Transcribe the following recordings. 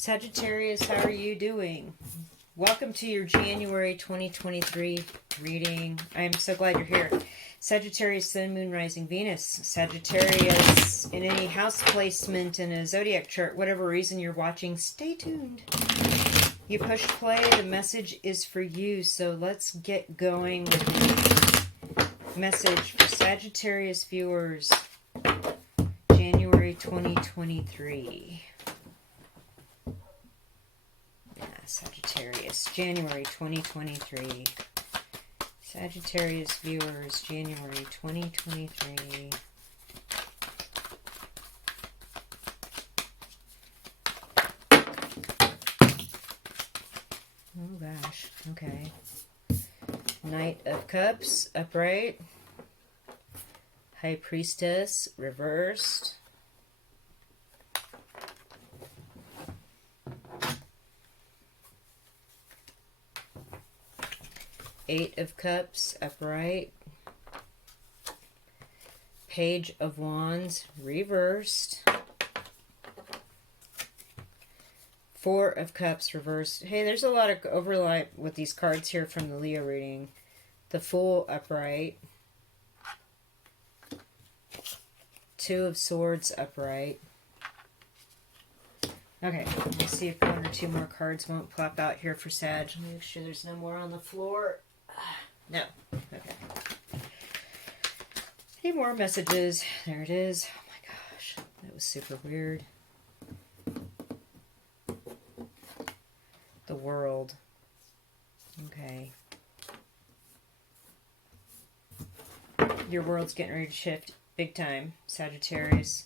Sagittarius, how are you doing? Welcome to your January 2023 reading. I am so glad you're here. Sagittarius, Sun, Moon, Rising, Venus. Sagittarius, in any house placement in a zodiac chart, whatever reason you're watching, stay tuned. You push play, the message is for you. So let's get going with the message for Sagittarius viewers, January 2023. Sagittarius, January 2023. Sagittarius viewers, January 2023. Oh gosh, okay. Knight of Cups, upright. High Priestess, reversed. Eight of Cups, upright. Page of Wands, reversed. Four of Cups, reversed. Hey, there's a lot of overlap with these cards here from the Leo reading. The Fool, upright. Two of Swords, upright. Okay, let's see if one or two more cards won't pop out here for Sag. Make sure there's no more on the floor. No. Okay. Any more messages? There it is. Oh my gosh. That was super weird. The World. Okay. Your world's getting ready to shift big time, Sagittarius.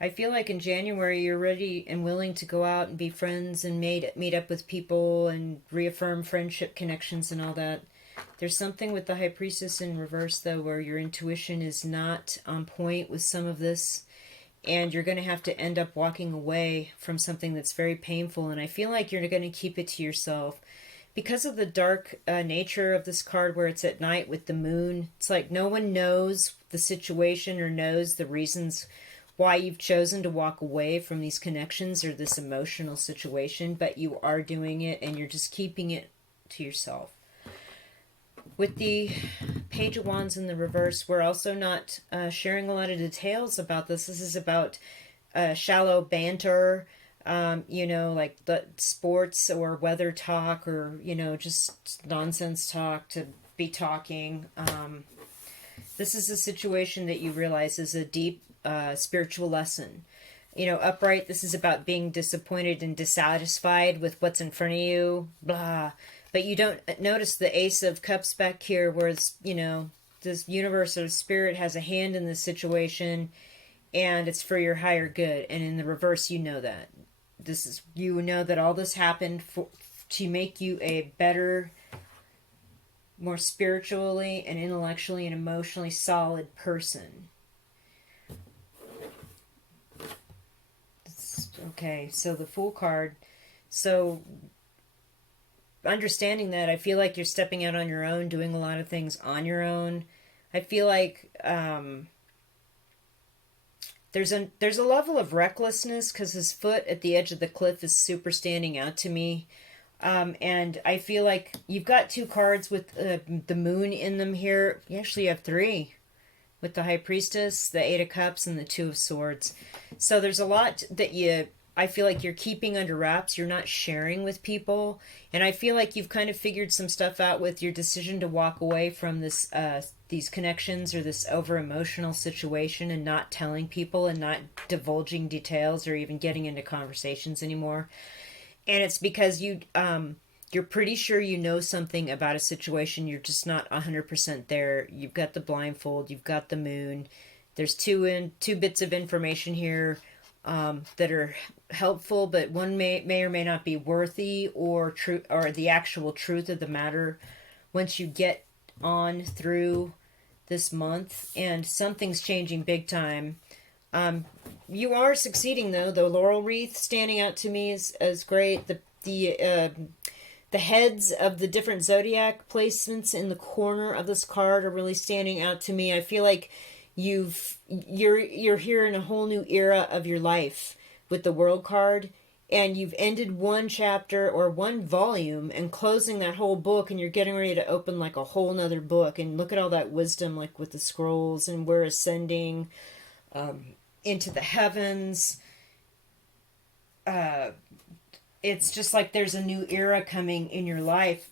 I feel like in January you're ready and willing to go out and be friends and meet up with people and reaffirm friendship connections and all that. There's something with the High Priestess in reverse, though, where your intuition is not on point with some of this, and you're going to have to end up walking away from something that's very painful, and I feel like you're going to keep it to yourself. Because of the dark nature of this card, where it's at night with the moon, it's like no one knows the situation or knows the reasons why you've chosen to walk away from these connections or this emotional situation, but you are doing it, and you're just keeping it to yourself. With the Page of Wands in the reverse, we're also not sharing a lot of details about this. This is about shallow banter, you know, like the sports or weather talk, or, you know, just nonsense talk to be talking. This is a situation that you realize is a deep spiritual lesson. You know, upright, this is about being disappointed and dissatisfied with what's in front of you, blah. But you don't notice the Ace of Cups back here, where it's, you know, this universe or spirit has a hand in this situation, and it's for your higher good. And in the reverse, you know that. This is, you know that all this happened to make you a better, more spiritually and intellectually and emotionally solid person. Okay, so the Fool card. So understanding that, I feel like you're stepping out on your own, doing a lot of things on your own. I feel like there's a level of recklessness, because his foot at the edge of the cliff is super standing out to me. And I feel like you've got two cards with the moon in them here. You actually have three, with the High Priestess, the Eight of Cups, and the Two of Swords. So there's a lot that I feel like you're keeping under wraps. You're not sharing with people. And I feel like you've kind of figured some stuff out with your decision to walk away from this these connections or this over-emotional situation, and not telling people and not divulging details or even getting into conversations anymore. And it's because you're pretty sure you know something about a situation. You're just not 100% there. You've got the blindfold. You've got the moon. There's two bits of information here that are helpful, but one may or may not be worthy or true, or the actual truth of the matter once you get on through this month. And something's changing big time. You are succeeding, though. The laurel wreath standing out to me is great. The heads of the different zodiac placements in the corner of this card are really standing out to me. I feel like you're here in a whole new era of your life with the World card, and you've ended one chapter or one volume and closing that whole book, and you're getting ready to open like a whole nother book, and look at all that wisdom, like with the scrolls, and we're ascending into the heavens. It's just like there's a new era coming in your life.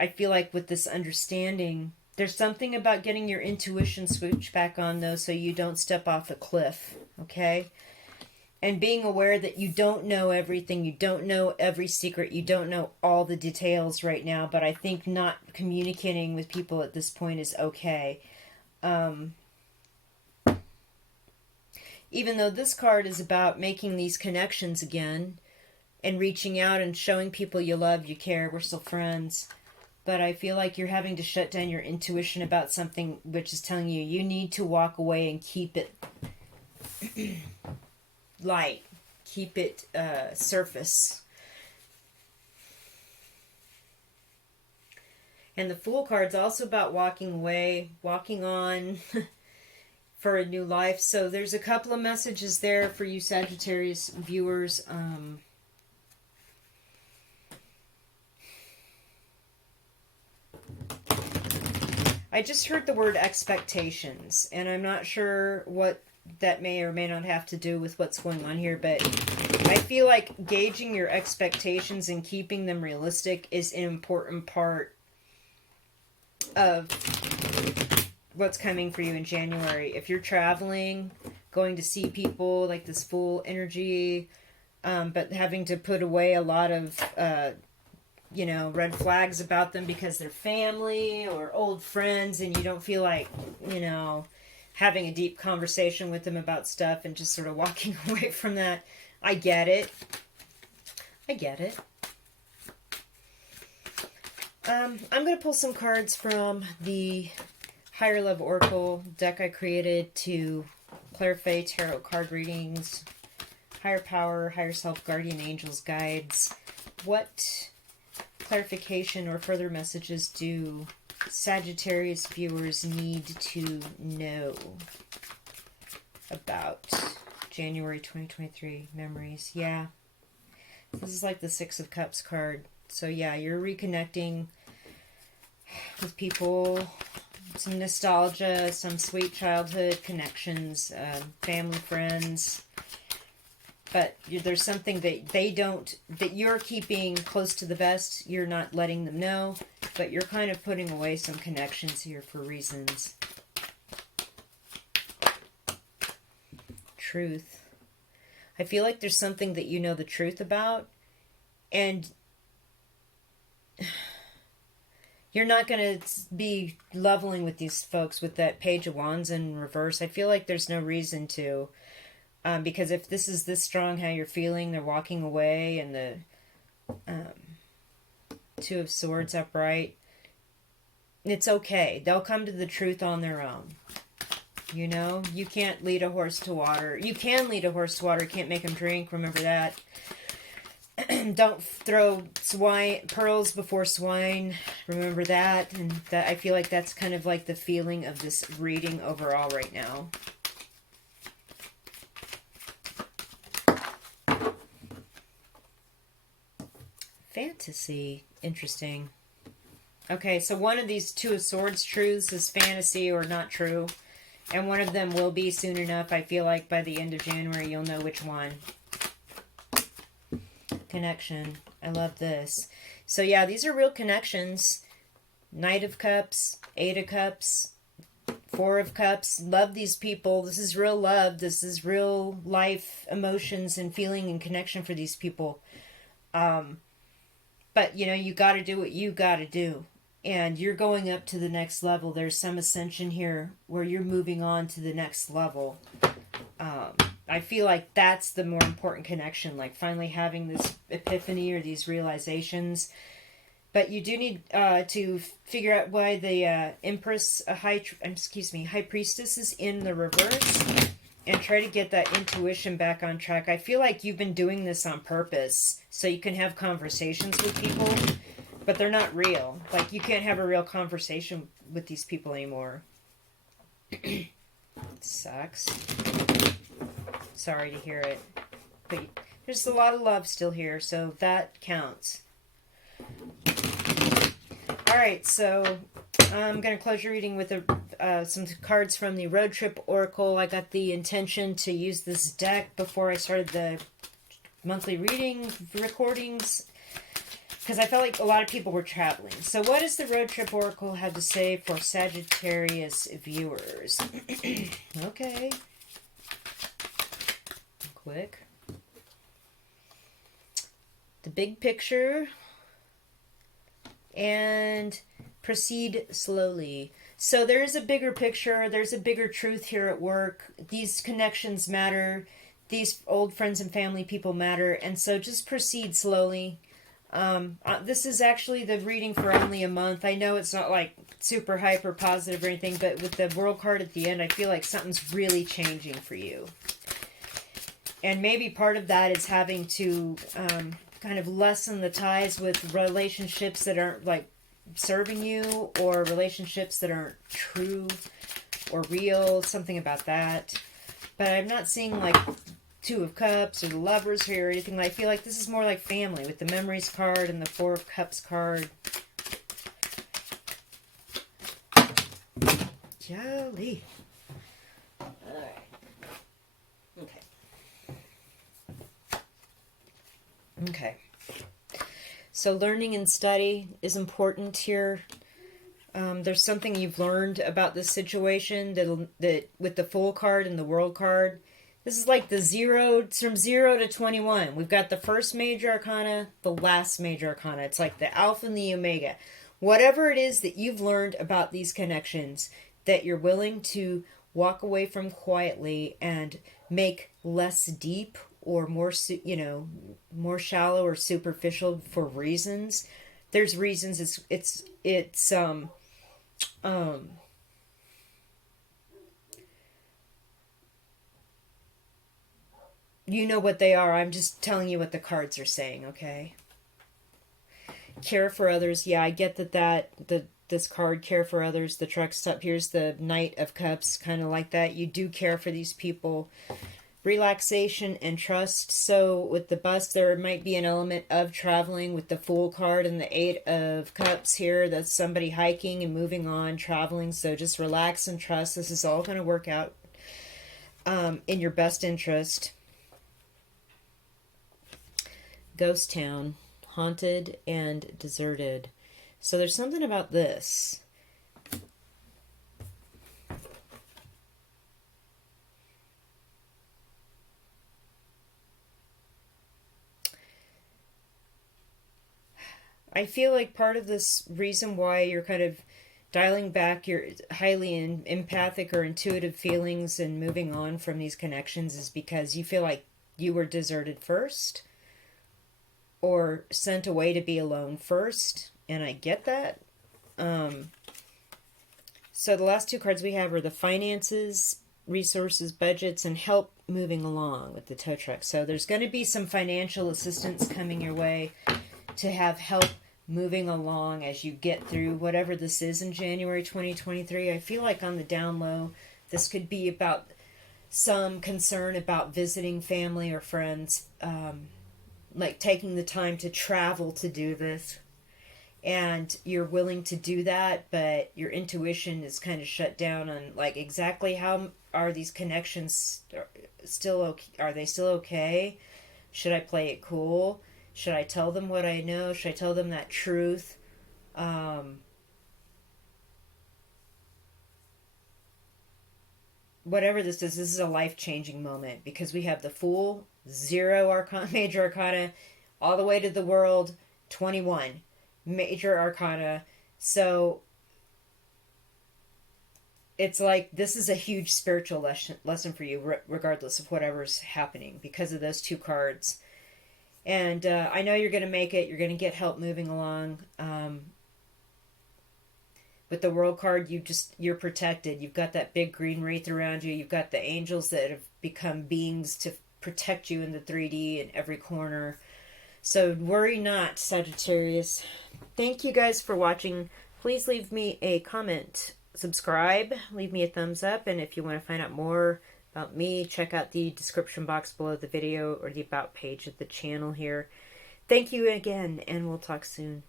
I feel like with this understanding, there's something about getting your intuition switched back on, though, so you don't step off a cliff, okay? And being aware that you don't know everything, you don't know every secret, you don't know all the details right now, but I think not communicating with people at this point is okay. Even though this card is about making these connections again and reaching out and showing people you love, you care, we're still friends. But I feel like you're having to shut down your intuition about something which is telling you you need to walk away and keep it light. Keep it surface. And the Fool card's also about walking away, walking on for a new life. So there's a couple of messages there for you Sagittarius viewers. I just heard the word expectations, and I'm not sure what that may or may not have to do with what's going on here, but I feel like gauging your expectations and keeping them realistic is an important part of what's coming for you in January. If you're traveling, going to see people, like this Fool energy, but having to put away a lot of red flags about them because they're family or old friends, and you don't feel like, having a deep conversation with them about stuff and just sort of walking away from that. I get it. I'm going to pull some cards from the Higher Love Oracle deck I created to clarify tarot card readings, higher power, higher self, guardian angels, guides. What clarification or further messages do Sagittarius viewers need to know about January 2023 memories? Yeah. This is like the Six of Cups card. So yeah, you're reconnecting with people, some nostalgia, some sweet childhood connections, family, friends. But there's something that you're keeping close to the vest. You're not letting them know, but you're kind of putting away some connections here for reasons. Truth. I feel like there's something that you know the truth about, and you're not going to be leveling with these folks with that Page of Wands in reverse. I feel like there's no reason to. Because if this is this strong, how you're feeling, they're walking away, and the Two of Swords upright, it's okay. They'll come to the truth on their own. You can't lead a horse to water. You can lead a horse to water. You can't make him drink. Remember that. Don't throw pearls before swine. Remember that. And that, I feel like that's kind of like the feeling of this reading overall right now. Fantasy. Interesting. Okay, so one of these Two of Swords truths is fantasy or not true. And one of them will be soon enough. I feel like by the end of January, you'll know which one. Connection. I love this. So yeah, these are real connections. Knight of Cups, Eight of Cups, Four of Cups. Love these people. This is real love. This is real life emotions and feeling and connection for these people. But, you got to do what you got to do. And you're going up to the next level. There's some ascension here where you're moving on to the next level. I feel like that's the more important connection. Like finally having this epiphany or these realizations. But you do need to figure out why the Empress, High Priestess is in the reverse. And try to get that intuition back on track. I feel like you've been doing this on purpose so you can have conversations with people, but they're not real. Like, you can't have a real conversation with these people anymore. Sucks. Sorry to hear it. But There's a lot of love still here, so that counts. Alright, so I'm going to close your reading with some cards from the Road Trip Oracle. I got the intention to use this deck before I started the monthly reading recordings, because I felt like a lot of people were traveling. So what does the Road Trip Oracle have to say for Sagittarius viewers? Okay. Quick. The big picture. And proceed slowly. So there's a bigger picture. There's a bigger truth here at work. These connections matter. These old friends and family people matter. And so just proceed slowly. This is actually the reading for only a month. I know it's not like super hyper positive or anything, but with the World card at the end, I feel like something's really changing for you. And maybe part of that is having to kind of lessen the ties with relationships that aren't like serving you, or relationships that aren't true or real, something about that. But I'm not seeing like Two of Cups or the Lovers here or anything. I feel like this is more like family with the Memories card and the Four of Cups card. Jolly. Alright. Okay. Okay. So learning and study is important here. There's something you've learned about this situation that with the Fool card and the World card. This is like it's from 0 to 21. We've got the first major arcana, the last major arcana. It's like the alpha and the omega. Whatever it is that you've learned about these connections that you're willing to walk away from quietly and make less deep or more, more shallow or superficial for reasons. There's reasons. You know what they are. I'm just telling you what the cards are saying, okay? Care for others. Yeah, I get this card, care for others, the truck stop. Here's the Knight of Cups, kind of like that. You do care for these people. Relaxation and trust. So with the bus, there might be an element of traveling with the Fool card and the Eight of Cups here. That's somebody hiking and moving on, traveling. So just relax and trust. This is all going to work out in your best interest. Ghost town, haunted and deserted. So there's something about this. I feel like part of this reason why you're kind of dialing back your highly empathic or intuitive feelings and moving on from these connections is because you feel like you were deserted first or sent away to be alone first. And I get that. So the last two cards we have are the finances, resources, budgets, and help moving along with the tow truck. So there's going to be some financial assistance coming your way to have help moving along as you get through whatever this is in January 2023. I feel like on the down low, this could be about some concern about visiting family or friends, like taking the time to travel to do this. And you're willing to do that, but your intuition is kind of shut down on like exactly how are these connections still okay? Are they still okay? Should I play it cool? Should I tell them what I know? Should I tell them that truth? Whatever this is a life-changing moment because we have the Fool, 0 arcana, major arcana, all the way to the World, 21, major arcana. So it's like this is a huge spiritual lesson for you, regardless of whatever's happening, because of those two cards. And I know you're going to make it. You're going to get help moving along. With the World card, you're protected. You've got that big green wreath around you. You've got the angels that have become beings to protect you in the 3D in every corner. So worry not, Sagittarius. Thank you guys for watching. Please leave me a comment, subscribe, leave me a thumbs up, and if you want to find out more about me, check out the description box below the video or the about page of the channel here. Thank you again, and we'll talk soon.